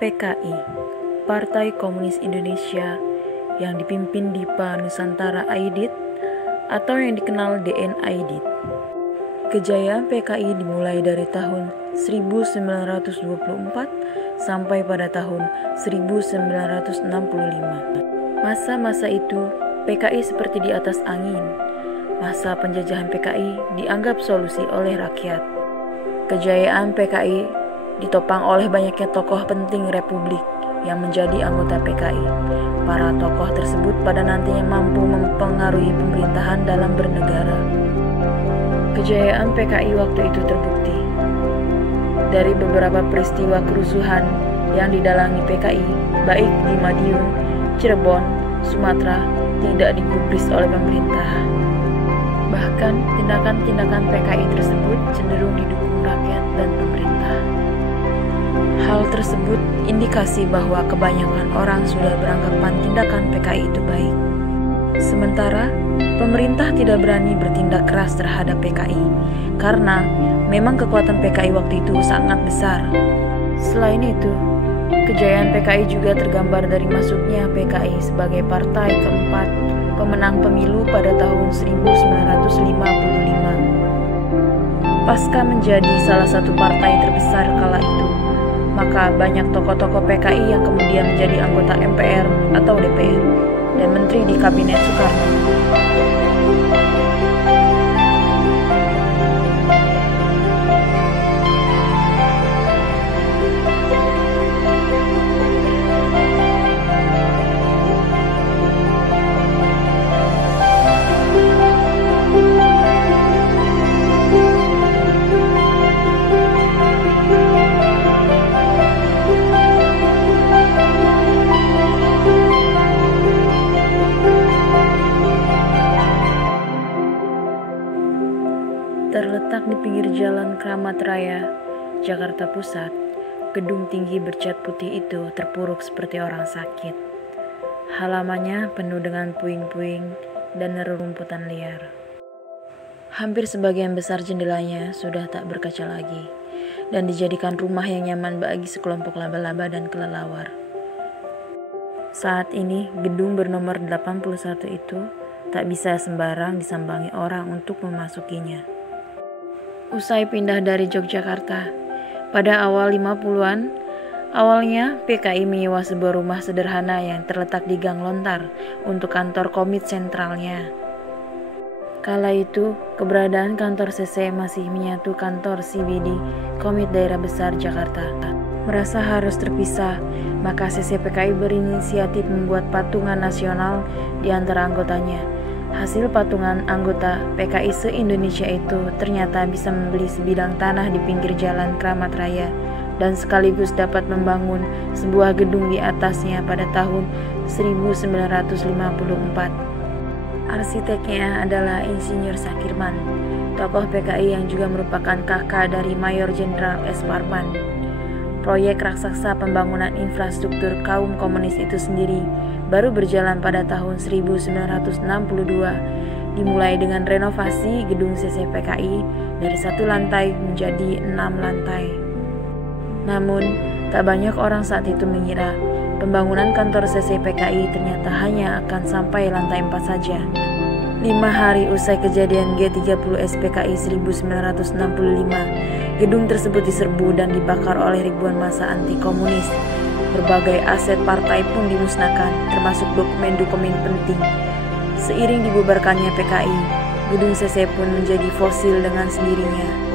PKI, Partai Komunis Indonesia yang dipimpin Dipa Nusantara Aidit atau yang dikenal DN Aidit. Kejayaan PKI dimulai dari tahun 1924 sampai pada tahun 1965. Masa-masa itu PKI seperti di atas angin. Masa penjajahan PKI dianggap solusi oleh rakyat. Kejayaan PKI ditopang oleh banyaknya tokoh penting Republik yang menjadi anggota PKI. Para tokoh tersebut pada nantinya mampu mempengaruhi pemerintahan dalam bernegara. Kejayaan PKI waktu itu terbukti dari beberapa peristiwa kerusuhan yang didalangi PKI, baik di Madiun, Cirebon, Sumatera, tidak digubris oleh pemerintah. Bahkan tindakan-tindakan PKI tersebut cenderung didukung rakyat dan pemerintah. Hal tersebut indikasi bahwa kebanyakan orang sudah beranggapan tindakan PKI itu baik. Sementara pemerintah tidak berani bertindak keras terhadap PKI karena memang kekuatan PKI waktu itu sangat besar. Selain itu, kejayaan PKI juga tergambar dari masuknya PKI sebagai partai keempat pemenang pemilu pada tahun 1955. Pasca menjadi salah satu partai terbesar kala itu, maka banyak tokoh-tokoh PKI yang kemudian menjadi anggota MPR atau DPR dan menteri di Kabinet Soekarno. Terletak di pinggir jalan Kramat Raya, Jakarta Pusat, gedung tinggi bercat putih itu terpuruk seperti orang sakit. Halamannya penuh dengan puing-puing dan rerumputan liar. Hampir sebagian besar jendelanya sudah tak berkaca lagi dan dijadikan rumah yang nyaman bagi sekelompok laba-laba dan kelelawar. Saat ini, gedung bernomor 81 itu tak bisa sembarang disambangi orang untuk memasukinya. Usai pindah dari Yogyakarta pada awal 50-an, awalnya PKI menyewa sebuah rumah sederhana yang terletak di Gang Lontar untuk kantor komit sentralnya. Kala itu, keberadaan kantor CC masih menyatu kantor CBD, Komit Daerah Besar Jakarta. Merasa harus terpisah, maka CC PKI berinisiatif membuat patungan nasional di antara anggotanya. Hasil patungan anggota PKI se-Indonesia itu ternyata bisa membeli sebidang tanah di pinggir jalan Kramat Raya dan sekaligus dapat membangun sebuah gedung di atasnya pada tahun 1954. Arsiteknya adalah Insinyur Sakirman, tokoh PKI yang juga merupakan kakak dari Mayor Jenderal S. Parman. Proyek raksasa pembangunan infrastruktur kaum komunis itu sendiri baru berjalan pada tahun 1962, dimulai dengan renovasi gedung CC PKI dari 1 lantai menjadi 6 lantai. Namun, tak banyak orang saat itu mengira pembangunan kantor CC PKI ternyata hanya akan sampai lantai 4 saja. 5 hari usai kejadian G30 SPKI 1965, gedung tersebut diserbu dan dibakar oleh ribuan massa anti-komunis. Berbagai aset partai pun dimusnahkan, termasuk dokumen-dokumen penting. Seiring dibubarkannya PKI, gedung CC pun menjadi fosil dengan sendirinya.